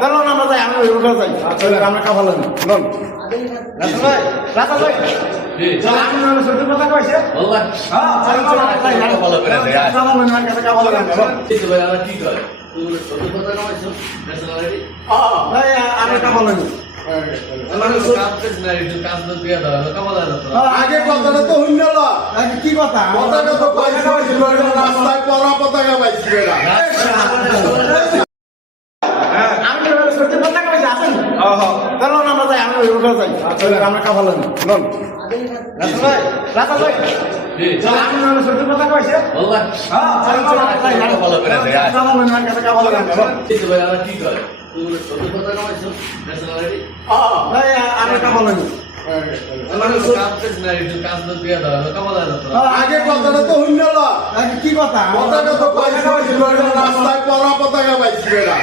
চলো না আমরা যাই, আমি ওই রোডে যাই। আমরা কাভালো না লোন রাসেল ভাই চল, আমি সত্যি কথা কইছে কাভালো না আগে কথাটা তো হইল না, কি কথা কথাটা তো রাস্তায় পড়া পতাকা পাইছি বেড়া। আমি সত্যি কথা কইছে আসেন চলো না আমরা যাই, আমি ওই রোডে যাই। আমরা কাভালো না লোন রাসেল ভাই চল, আমি সত্যি কথা কইছে কাভালো না আমরা কাভালো না আগে কথাটা তো হইল না, কি কথা কথাটা তো রাস্তায় পড়া পতাকা পাইছি বেড়া।